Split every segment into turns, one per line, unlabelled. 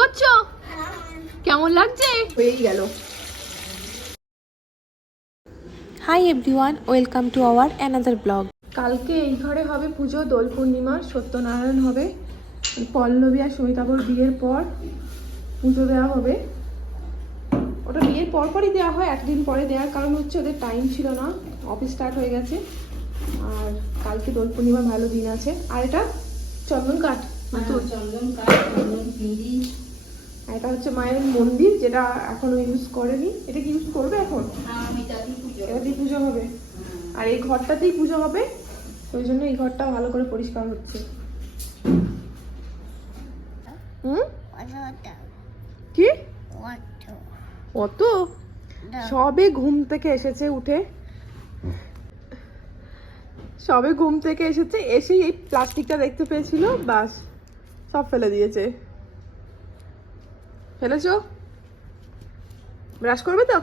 করছ? কেমন লাগছে? হয়েই গেল।
Hi everyone welcome to our another blog
কালকে এই ঘরে হবে পুজো দোল পূর্ণিমা সত্যনারায়ণ হবে পল্লবী আর সমিতাবর বিয়ের পর পুজো দেওয়া হবে। ওটা বিয়ের পর পরই দেওয়া হয় একদিন পরে দেওয়ার কারণ হচ্ছে ওদের টাইম ছিল না অফিস স্টার্ট হয়ে গেছে। আর কালকে দোল পূর্ণিমা ভালো দিন আছে। আর এটা চন্দন কাঠ আর এটা হচ্ছে মায়ের মন্দির যেটা এখনও ইউজ করেনি। এটা কি ইউজ করবে এখন?
আমি তাদের পুজো
পুজো হবে। আর এই ঘরটাতেই পুজো হবে। ওই জন্য এই ঘরটা ভালো করে পরিষ্কার হচ্ছে। হুম? কি? অত? সবে ঘুম থেকে এসেছে উঠে। সবে ঘুম থেকে এসেছে এসেই এই প্লাস্টিকটা দেখতে পেয়েছিল বাস। সব ফেলে দিয়েছে। ফেলেছো? ব্রাশ করবে তো?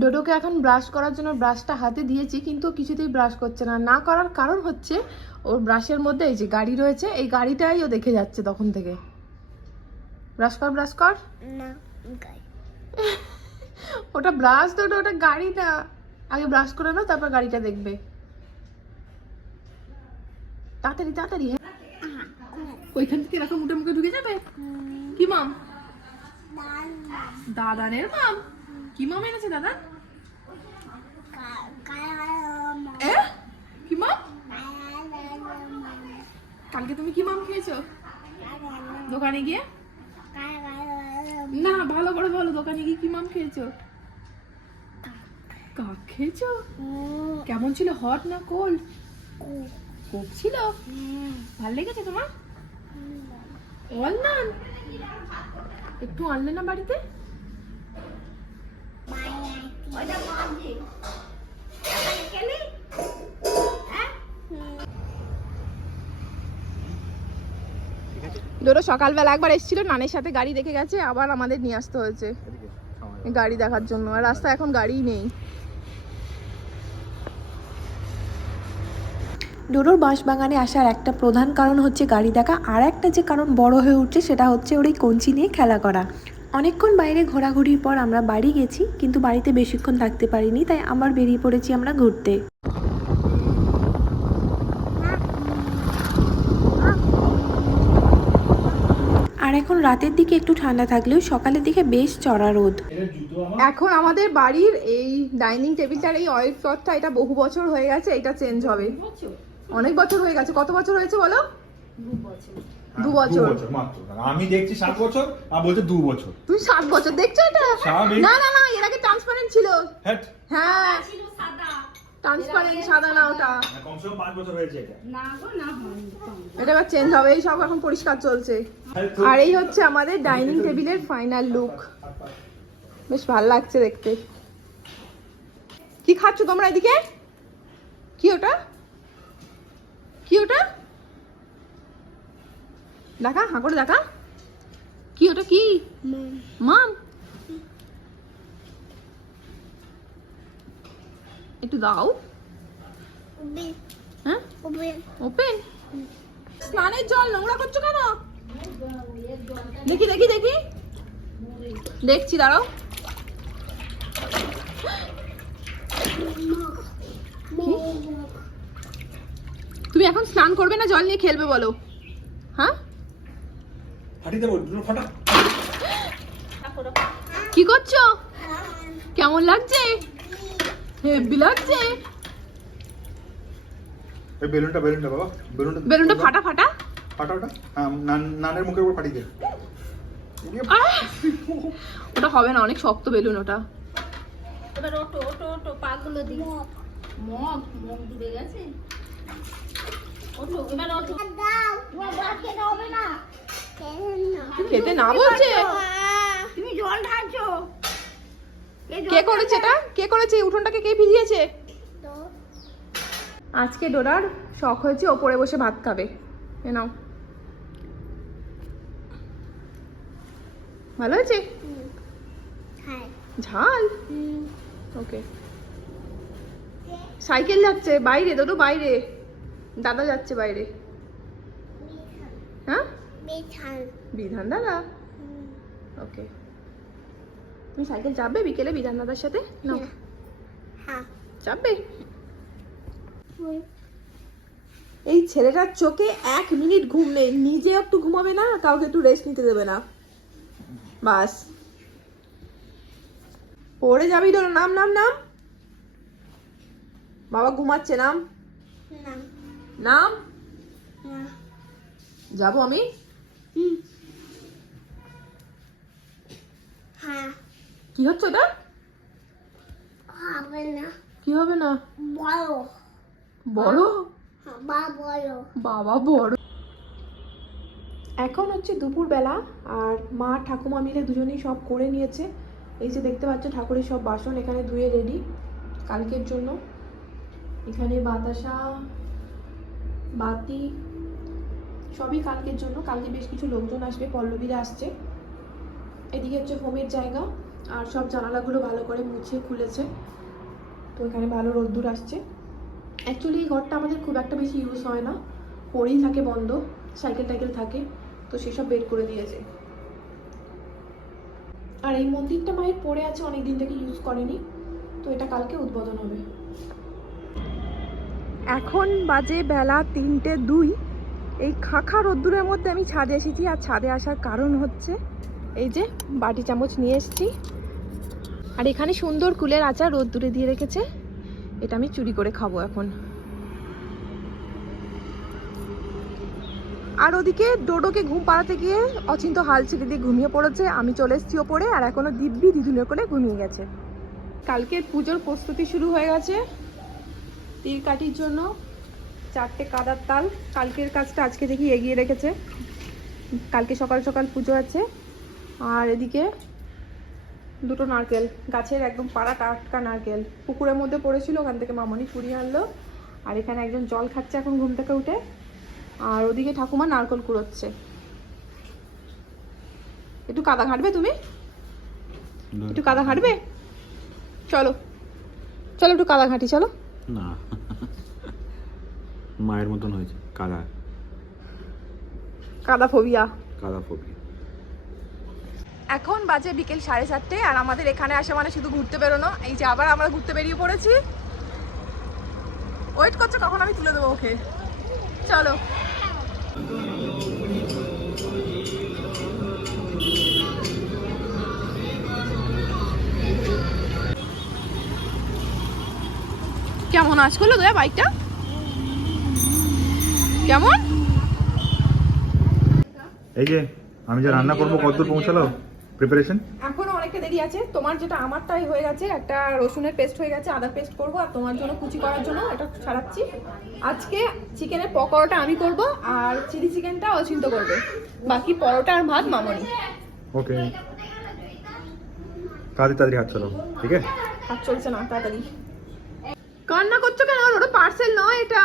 ডোডোকে এখন ব্রাশ করার জন্য ব্রাশটা হাতে দিয়েছি কিন্তু কিছুতেই ব্রাশ করছে না। না করার কারণ হচ্ছে ওর ব্রাশের মধ্যে এই যে গাড়ি রয়েছে এই গাড়িটাই ও দেখে যাচ্ছে তখন থেকে। ব্রাশ কর ব্রাশ কর। না ওটা ব্রাশ তো ওটা ওটা গাড়ি না। আগে ব্রাশ করে নাও তারপর গাড়িটা দেখবে। তাড়াতাড়ি তাড়াতাড়ি হ্যাঁ। ওইখান থেকে এরকম মুখে মুখে ঢুকে যাবে? কি মাম? দাদানের মাম? কি মাম এনেছে দাদা? এ? কি মাম? কালকে তুমি কি মাম খেয়েছো? দোকানে গিয়ে? না ভালো করে বলো দোকানে গিয়ে কি মাম খেয়েছো? কাক। খেয়েছো? কেমন ছিল হট না কোল্ড কোক ছিল। ভালো লেগেছে তোমার? অনলাইন একটু আনলে না বাড়িতে? ধরো সকালবেলা একবার এসেছিল নানের সাথে গাড়ি দেখে গেছে আবার আমাদের নিয়ে আসতে হয়েছে। গাড়ি দেখার জন্য আর রাস্তায় এখন গাড়ি নেই।
ডোডোর বাঁশবাগানে আসার একটা প্রধান কারণ হচ্ছে গাড়ি দেখা, আর একটা যে কারণ বড় হয়ে উঠছে সেটা হচ্ছে ওর এই কঞ্চি নিয়ে খেলা করা। অনেকক্ষণ বাইরে ঘোরাঘুরির পর আমরা বাড়ি গেছি, কিন্তু বাড়িতে বেশিক্ষণ থাকতে পারিনি, তাই আবার বেরিয়ে পড়েছি আমরা ঘুরতে। আর এখন রাতের দিকে একটু ঠান্ডা থাকলেও সকালের দিকে বেশ চড়া রোদ।
এখন আমাদের বাড়ির এই ডাইনিং টেবিলটার এই অয়েল ক্লথটা এটা বহু বছর হয়ে গেছে, এটা চেঞ্জ হবে। অনেক বছর হয়ে গেছে। কত বছর হয়েছে বলো? দু বছর।
মাত্র। আমি দেখছি সাত বছর আর বলছে দু বছর।
তুমি সাত বছর দেখছ এটা? না না না এর আগে ট্রান্সপারেন্ট ছিল।
হ্যাঁ।
হ্যাঁ। ট্রান্সপারেন্ট সাদা না ওটা।
কমসে কম পাঁচ বছর হয়েছে এটা।
না গো না
এটা এবার চেঞ্জ হবে এই সব এখন পরিষ্কার চলছে। আর এই হচ্ছে আমাদের ডাইনিং টেবিলের ফাইনাল লুক বেশ ভালো লাগছে দেখতে। কি খাচ্ছ তোমরা এদিকে? কি ওটা? কি ওটা? দেখা হাঁ করে দেখা। কি ওটা কি? মাম। একটু দাও। হ্যাঁ? ওপেন। স্নানের জল নোংরা করছ কেন? দেখি দেখি দেখি। দেখছি দাঁড়াও কি? তুমি এখন স্নান করবে না জল নিয়ে খেলবে বলো। হ্যাঁ?
ফাটিয়ে দেবো দুটো ফাটা।
কি করছ? কেমন লাগছে? হেব্বি লাগছে।
এই বেলুনটা বেলুনটা বাবা বেলুনটা
বেলুনটা ফাটা ফাটা।
ফাটা ওটা? হ্যাঁ নানের মুখের উপর ফাটিয়ে দে।
ওটা হবে না অনেক শক্ত বেলুন ওটা।
এবার ওটো ওটো ওটো পাগুলো দি মগ মগ ডুবে গেছে।
খেতে না বলছে?
তুমি জল ঢালছো?
কে করেছে এটা? কে করেছে? উঠোনটাকে কে ভিজিয়েছে? আজকে ডোরার শখ হয়েছে ওপরে বসে ভাত খাবে। এ নাও। ভালো হয়েছে? ঝাল? ওকে। সাইকেল যাচ্ছে বাইরে দুটো বাইরে। দাদা যাচ্ছে বাইরে। হ্যাঁ?
বিধান।
দাদা? ওকে তুমি সাইকেল চাপবে বিকেলে বিধান দাদার সাথে? না
হ্যাঁ।
চাপবে? এই ছেলেটার চোখে এক মিনিট ঘুম নেই। নিজে একটু ঘুমাবে না কাউকে একটু রেস্ট নিতে দেবে না। বাস। পড়ে যাবি তো নাম নাম নাম। বাবা ঘুমাচ্ছে নাম।
না
নাম।
না।
যাব আমি?
হ্যাঁ।
কি হচ্ছে ওটা
হবে না।
কি হবে না?
বড়।
বড়?
বড়।
বাবা বড়। এখন হচ্ছে দুপুরবেলা আর মা ঠাকুমা মিলে দুজনেই সব করে নিয়েছে। এই যে দেখতে পাচ্ছ ঠাকুরের সব বাসন এখানে ধুয়ে রেডি কালকের জন্য। এখানে বাতাসা বাতি, সবই কালকের জন্য। কালকে বেশ কিছু লোকজন আসবে, পল্লবীরা আসছে। এদিকে হচ্ছে হোমের জায়গা, আর সব জানালাগুলো ভালো করে মুছে খুলেছে। তো এখানে ভালো রোদ্দুর আসছে। অ্যাকচুয়ালি এই ঘরটা আমাদের খুব একটা বেশি ইউজ হয় না। পড়েই থাকে বন্ধ সাইকেল টাইকেল থাকে, তো সেসব বের করে দিয়েছে। আর এই মন্দিরটা মায়ের পড়ে আছে অনেক দিন থেকে ইউজ করেনি। তো এটা কালকে উদ্বোধন হবে। এখন বাজে বেলা তিনটে দুই। এই খাখা রোদ্দুরের মধ্যে আমি ছাদে এসেছি আর ছাদে আসার কারণ হচ্ছে এই যে বাটি চামচ নিয়ে এসেছি। আর এখানে সুন্দর কুলের আচার রোদ্দুরে দিয়ে রেখেছে। এটা আমি চুরি করে খাব এখন। আর ওদিকে ডোডোকে ঘুম পাড়াতে গিয়ে অচিন্ত হাল ছেড়ে দিয়ে ঘুমিয়ে পড়েছে। আমি চলে এসেছি ওপরে আর এখনও দিব্যি দিদুনের করে ঘুমিয়ে গেছে। কালকে পুজোর প্রস্তুতি শুরু হয়ে গেছে। তীর কাটির জন্য চারটে কাদার তাল। কালকের কাজটা আজকে দেখি এগিয়ে রেখেছে। কালকে সকাল সকাল পুজো আছে। আর এদিকে দুটো নারকেল, গাছের একদম পাড়া টাটকা নারকেল। পুকুরের মধ্যে পড়েছিল, ওখান থেকে মামনি কুড়িয়ে আনলো। আর এখানে একজন জল খাচ্ছে এখন ঘুম থেকে উঠে। আর ওদিকে ঠাকুমা নারকেল কুড়োচ্ছে। একটু কাদা ঘাটবে তুমি? একটু কাদা ঘাটবে? চলো। চলো একটু কাদা ঘাঁটি, চলো।
না। মায়ের মতন হয়েছে কাদা।
কাদা ফোবিয়া
কাদা ফোবি
এখন বাজে বিকেল সাড়ে চারটে আর আমাদের এখানে আসা মানে শুধু ঘুরতে বেরোনো। এই যে আবার আমরা ঘুরতে বেরিয়ে পড়েছি। ওয়েট করছে কখন আমি তুলে দেবো ওকে? চলো। কেমন আজ করল দয়া বাইকটা কেমন?
এই যে আমি যে রান্না করব কতদূর পৌঁছালো? প্রিপারেশন
এখনও অনেকটা দেরি আছে। তোমার যেটা আমারটাই হয়ে গেছে একটা রসুনের পেস্ট হয়ে গেছে আদা পেস্ট করব আর তোমার জন্য কুচি করার জন্য এটা ছাড়াচ্ছি। আজকে চিকেনের পকোড়াটা আমি করব আর চিলি চিকেনটা অচিন্ত করবে। বাকি পরোটা আর ভাত মামনি।
ওকে। তাড়াতাড়ি হাত চালাও ঠিক আছে?
আর চলছে না তাড়াতাড়ি। কান্না করছ কেন? ওটা পার্সেল নয় এটা।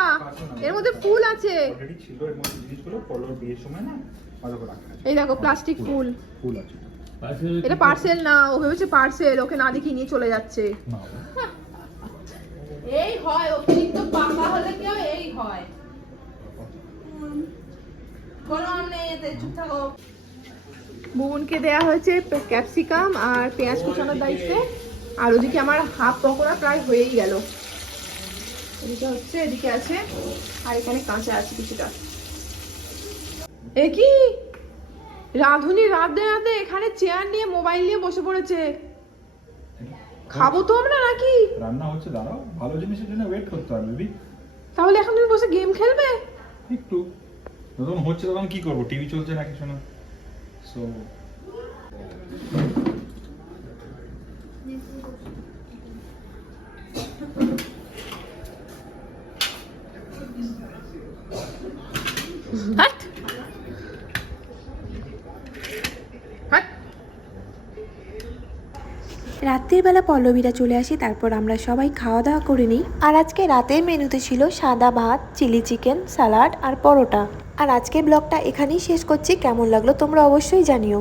এর মধ্যে ফুল আছে।
অলরেডি ছিল এর মধ্যে জিনিসগুলো পল্লব বিয়ের সময় না ভালো করে রাখা আছে।
এই দেখো প্লাস্টিক ফুল
ফুল। আছে।
এটা পার্সেল না ও ভেবেছে পার্সেল ওকে না দেখিয়ে নিয়ে চলে যাচ্ছে। এই হয় অতিরিক্ত পাকা হলে কি হয়? এই হয়। কোনো এতে চুপ থাকো। দেয়া হয়েছে ক্যাপসিকাম আর পেঁয়াজ কুচানোর দায়িত্বে। আর ওদিকে আমার হাফ পকোড়া প্রায় হয়েই গেল। এদিকে হচ্ছে এদিকে আছে আর এখানে কাঁচা আছে কিছুটা। এ কি রাঁধুনি রাঁধতে রাঁধতে এখানে চেয়ার নিয়ে মোবাইল নিয়ে বসে পড়েছে। খাব তো আমরা নাকি?
রান্না হচ্ছে দাঁড়াও ভালো জিনিসের জন্য ওয়েট করতে হবে বেবি
তাহলে এখন তুমি বসে গেম খেলবে?
একটু। যখন হচ্ছে তখন কি করব টিভি চলছে না কিছু না সো
হাট
রাত্রির বেলা পল্লবীরা চলে আসি, তারপর আমরা সবাই খাওয়া দাওয়া করে নিই। আর আজকে রাতের মেনুতে ছিল সাদা ভাত, চিলি চিকেন স্যালাড আর পরোটা। আর আজকে ব্লগটা এখানেই শেষ করছি। কেমন লাগল তোমরা অবশ্যই জানিও।